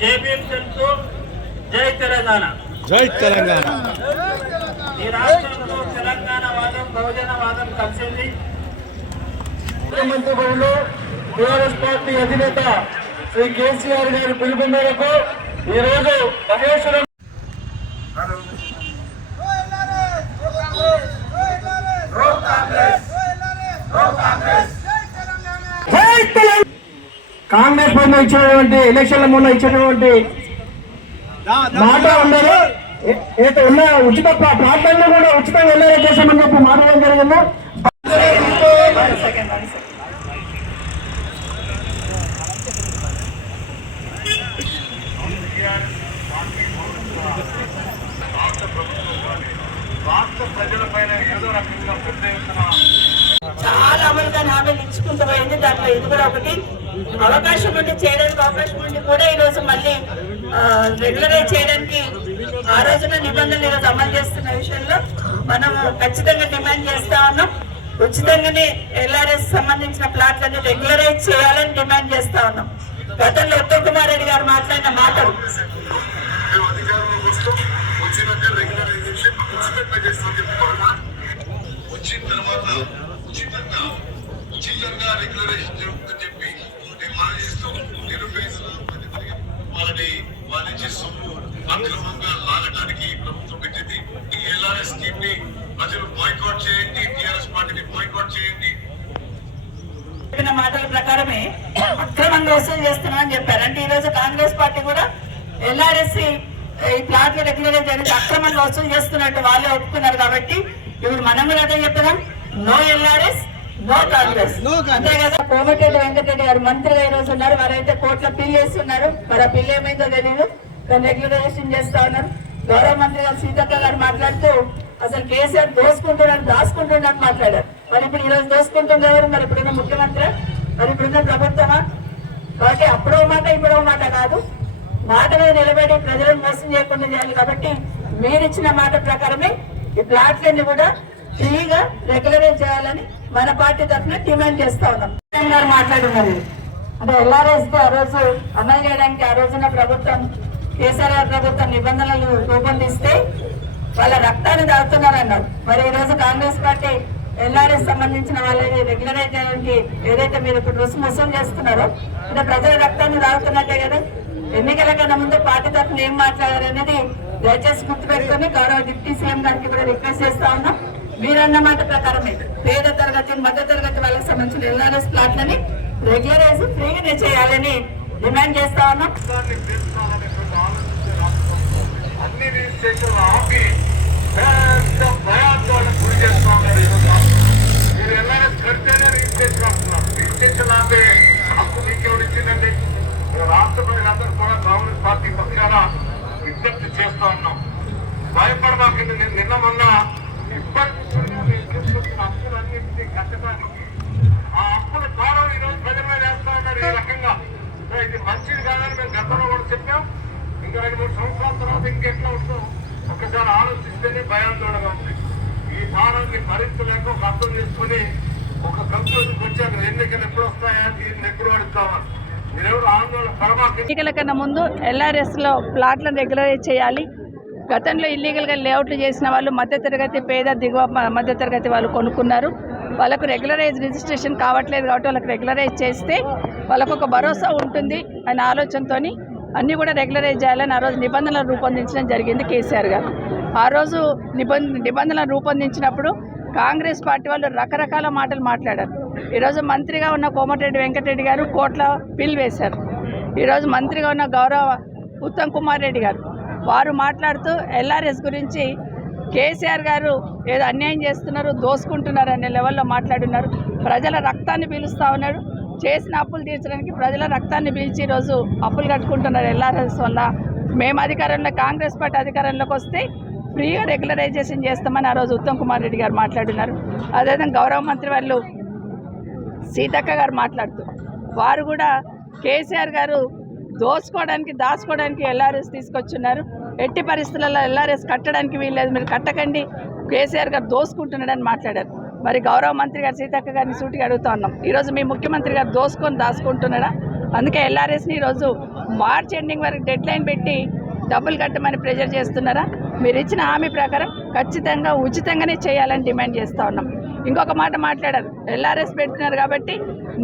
జై భీమ్ చెప్తూ జై తెలంగాణ. జై తెలంగాణ. ఈ రాష్ట్రంలో తెలంగాణ వాదం బహుజన వాదం కలిసింది. ముఖ్యమంత్రి పదవిలో టీఆర్ఎస్ పార్టీ అధినేత శ్రీ కేసీఆర్ గారి పిలుపు మేరకు ఈ రోజు మహేశ్వరం కాంగ్రెస్ ముందు ఇచ్చినటువంటి ఎలక్షన్ల ముందు ఇచ్చినటువంటి మాట ఉండదు. ఏదో ఉన్న ఉచిత ప్లాట్ఫామ్లో కూడా ఉచితంగా వెళ్ళే చేసామని చెప్పి మాట్లాడడం జరిగింది. రాష్ట్ర ప్రజలపైన ఏదో రకంగా పెద్ద ఎత్తున చాలా అమలుగా హామీలు ఇచ్చుకుంటూ పోయింది. దాంట్లో ఇది కూడా ఒకటి? అవకాశం ఉండి చేయడానికి అవకాశం ఉండి కూడా ఈరోజు మళ్ళీ రెగ్యులరైజ్ చేయడానికి ఆ రోజున నిబంధనలు ఈరోజు అమలు చేస్తున్న విషయంలో మనం ఖచ్చితంగా డిమాండ్ చేస్తా ఉన్నాం. ఉచితంగానే ఎల్ఆర్ఎస్ సంబంధించిన ప్లాట్లను రెగ్యులరైజ్ చేయాలని డిమాండ్ చేస్తా ఉన్నాం. గతంలో ఉత్తమ్ కుమార్ రెడ్డి గారు మాట్లాడిన మాటలు. వచ్చిన తర్వాత ఉచితంగా ఉచితంగా రెగ్యులరైజేషన్ జరుగుతుందని చెప్పి నుంచి సొమ్ము అక్రమంగా లాగడానికి ప్రభుత్వం పెట్టింది. ఈ ఎల్ఆర్ఎస్ స్కీమ్ని ప్రజలు బాయ్కాట్ చేయండి టీఆర్ఎస్ పార్టీని బాయ్కాట్ చేయండి. చెప్పిన మాటల ప్రకారమే అక్రమంగా వసూలు చేస్తున్నాం అని చెప్పారు. అంటే ఈ రోజు కాంగ్రెస్ పార్టీ కూడా ఎల్ఆర్ఎస్ ఈ ప్లాట్లు రెగ్యులరైజ్ అనేది అక్రమంగా వసూలు చేస్తున్నట్టు వాళ్ళే ఒప్పుకున్నారు కాబట్టి ఇప్పుడు మనం కూడా అదే చెప్తున్నాం. నో ఎల్ఆర్ఎస్ నో కాంగ్రెస్ అంతే కదా? కోమటిరెడ్డి వెంకటరెడ్డి గారు మంత్రిగా ఈ రోజు ఉన్నారు. వారైతే కోట్ల బిల్ చేస్తున్నారు మరి ఆ బిల్ ఏమైందో తెలియదు దాన్ని రెగ్యులరైజేషన్ చేస్తా ఉన్నారు? గౌరవ మంత్రి గారు సీతక్క గారు మాట్లాడుతూ అసలు కేసీఆర్ దోసుకుంటున్నాడు దాచుకుంటున్నాడు మాట్లాడారు. మరి ఇప్పుడు ఈ రోజు దోసుకుంటుంది ఎవరు? మరి ఇప్పుడున్న ముఖ్యమంత్రి? మరి ఇప్పుడున్న ప్రభుత్వమా? కాబట్టి అప్పుడో మాట ఇప్పుడో మాట కాదు. మాట మీద నిలబడి ప్రజలను మోసం చేయకుండా చేయాలి కాబట్టి మీరిచ్చిన మాట ప్రకారమే ఈ ప్లాట్లన్నీ కూడా ఫ్రీగా రెగ్యులరైజ్ చేయాలని మన పార్టీ తరఫున డిమాండ్ చేస్తా ఉన్నాం. గారు మాట్లాడున్నారు అంటే ఎల్ఆర్ఎస్ ఆ రోజు అమలు చేయడానికి ఆ రోజున ప్రభుత్వం కేసీఆర్ ప్రభుత్వ నిబంధనలు రూపొందిస్తే వాళ్ళ రక్తాన్ని దాడుతున్నారన్నారు మరి ఈరోజు కాంగ్రెస్ పార్టీ ఎల్ఆర్ఎస్ సంబంధించిన వాళ్ళని రెగ్యులరైజ్ చేయడానికి ఏదైతే మీరు ఇప్పుడు రుసుమసం చేస్తున్నారో అంటే ప్రజల రక్తాన్ని తాగుతున్నట్టే కదా? ఎన్నికల కన్నా ముందు పార్టీ తరఫున ఏం మాట్లాడారనేది దయచేసి గుర్తుపెట్టుకుని గౌరవ డిప్యూటీ సీఎం గారికి కూడా రిక్వెస్ట్ చేస్తా ఉన్నాం. మీరన్న మాట ప్రకారమే పేద తరగతి మధ్య తరగతి వాళ్ళకి సంబంధించిన ఎల్ఆర్ఎస్ ప్లాట్లని రెగ్యులరైజ్ ఫ్రీగా చేయాలని డిమాండ్ చేస్తా ఉన్నాం. 先生好 ఇంకా రెండు మూడు సంవత్సరాల తర్వాత ఇంకెట్లా ఉంటుందో ఒకసారి ఆలోచిస్తేనే భయాందోళనగా ఉంది. ఈ భారాన్ని భరించలేక ఒక అర్థం చేసుకుని ఒక కంక్లూజన్కి వచ్చాక ఎన్నికలు ఎప్పుడు వస్తాయా దీన్ని ఎప్పుడు అడుగుతామని ఎన్నికల కన్నా ముందు ఎల్ఆర్ఎస్లో ప్లాట్లను రెగ్యులరైజ్ చేయాలి. గతంలో ఇల్లీగల్గా లేఅవుట్లు చేసిన వాళ్ళు మధ్యతరగతి పేద దిగువ మధ్యతరగతి వాళ్ళు కొనుక్కున్నారు. వాళ్ళకు రెగ్యులరైజ్ రిజిస్ట్రేషన్ కావట్లేదు కాబట్టి వాళ్ళకి రెగ్యులరైజ్ చేస్తే వాళ్ళకు ఒక భరోసా ఉంటుంది అనే ఆలోచనతోని అన్నీ కూడా రెగ్యులరైజ్ చేయాలని ఆ రోజు నిబంధనలు రూపొందించడం జరిగింది కేసీఆర్ గారు. ఆ రోజు నిబం నిబంధనలు రూపొందించినప్పుడు కాంగ్రెస్ పార్టీ వాళ్ళు రకరకాల మాటలు మాట్లాడారు. ఈరోజు మంత్రిగా ఉన్న కోమటిరెడ్డి వెంకటరెడ్డి గారు కోట్ల బిల్ వేశారు. ఈరోజు మంత్రిగా ఉన్న గౌరవ ఉత్తమ్ కుమార్ రెడ్డి గారు. వారు మాట్లాడుతూ ఎల్ఆర్ఎస్ గురించి కేసీఆర్ గారు ఏదో అన్యాయం చేస్తున్నారు దోసుకుంటున్నారు అనే లెవెల్లో మాట్లాడున్నారు. ప్రజల రక్తాన్ని పీలుస్తూ ఉన్నారు. చేసిన అప్పులు తీర్చడానికి ప్రజల రక్తాన్ని పీల్చి ఈరోజు అప్పులు కట్టుకుంటున్నారు ఎల్ఆర్ఎస్ వల్ల. మేము అధికారంలో కాంగ్రెస్ పార్టీ అధికారంలోకి వస్తే ఫ్రీగా రెగ్యులరైజేషన్ చేస్తామని ఆ రోజు ఉత్తమ్ కుమార్ రెడ్డి గారు మాట్లాడున్నారు అదేవిధంగా గౌరవ మంత్రి వాళ్ళు సీతక్క గారు మాట్లాడుతూ వారు కూడా కేసీఆర్ గారు దోసుకోవడానికి దాచుకోవడానికి ఎల్ఆర్ఎస్ తీసుకొచ్చున్నారు. ఎట్టి పరిస్థితులలో ఎల్ఆర్ఎస్ కట్టడానికి వీల్లేదు. మీరు కట్టకండి. కేసీఆర్ గారు దోసుకుంటున్నాడని మాట్లాడారు. మరి గౌరవ మంత్రి గారు సీతక్క గారిని సూటిగా అడుగుతా ఉన్నాం. ఈరోజు మీ ముఖ్యమంత్రి గారు దోసుకొని దాచుకుంటున్నాడా? అందుకే ఎల్ఆర్ఎస్ని ఈరోజు మార్చ్ ఎండింగ్ వరకు డెడ్ లైన్ పెట్టి డబ్బులు కట్టమని ప్రెజర్ చేస్తున్నారా? మీరు ఇచ్చిన హామీ ప్రకారం ఖచ్చితంగా ఉచితంగానే చేయాలని డిమాండ్ చేస్తూ ఉన్నాం. ఇంకొక మాట మాట్లాడారు. ఎల్ఆర్ఎస్ పెడుతున్నారు కాబట్టి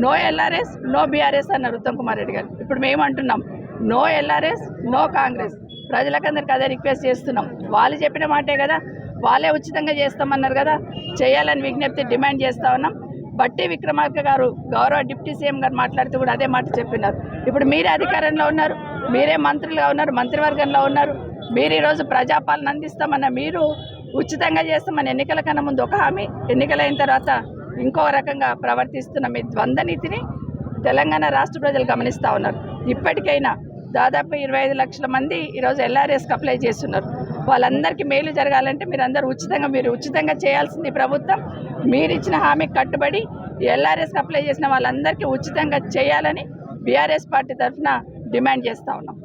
నో ఎల్ఆర్ఎస్ నో బీఆర్ఎస్ అన్నారు ఉత్తమ్ కుమార్ రెడ్డి గారు. ఇప్పుడు మేము అంటున్నాం నో ఎల్ఆర్ఎస్ నో కాంగ్రెస్. ప్రజలకందరికి అదే రిక్వెస్ట్ చేస్తున్నాం. వాళ్ళు చెప్పిన మాటే కదా వాళ్ళే ఉచితంగా చేస్తామన్నారు కదా. చేయాలని విజ్ఞప్తి డిమాండ్ చేస్తా ఉన్నాం. బట్టి విక్రమార్క గారు గౌరవ డిప్యూటీ సీఎం గారు మాట్లాడుతూ కూడా అదే మాట చెప్పినారు. ఇప్పుడు మీరే అధికారంలో ఉన్నారు మీరే మంత్రులుగా ఉన్నారు మంత్రివర్గంలో ఉన్నారు. మీరు ఈరోజు ప్రజాపాలన అందిస్తామన్న మీరు ఉచితంగా చేస్తామని ఎన్నికల కన్నా ముందు ఒక హామీ ఎన్నికలైన తర్వాత ఇంకో రకంగా ప్రవర్తిస్తున్న మీ ద్వంద్వ నీతిని తెలంగాణ రాష్ట్ర ప్రజలు గమనిస్తూ ఉన్నారు. ఇప్పటికైనా దాదాపు ఇరవై ఐదు లక్షల మంది ఈరోజు ఎల్ఆర్ఎస్కి అప్లై చేస్తున్నారు. వాళ్ళందరికీ మేలు జరగాలంటే మీరు అందరూ ఉచితంగా మీరు ఉచితంగా చేయాల్సింది ప్రభుత్వం. మీరు ఇచ్చిన హామీకి కట్టుబడి ఎల్ఆర్ఎస్కి అప్లై చేసిన వాళ్ళందరికీ ఉచితంగా చేయాలని బీఆర్ఎస్ పార్టీ తరఫున డిమాండ్ చేస్తూ ఉన్నాం.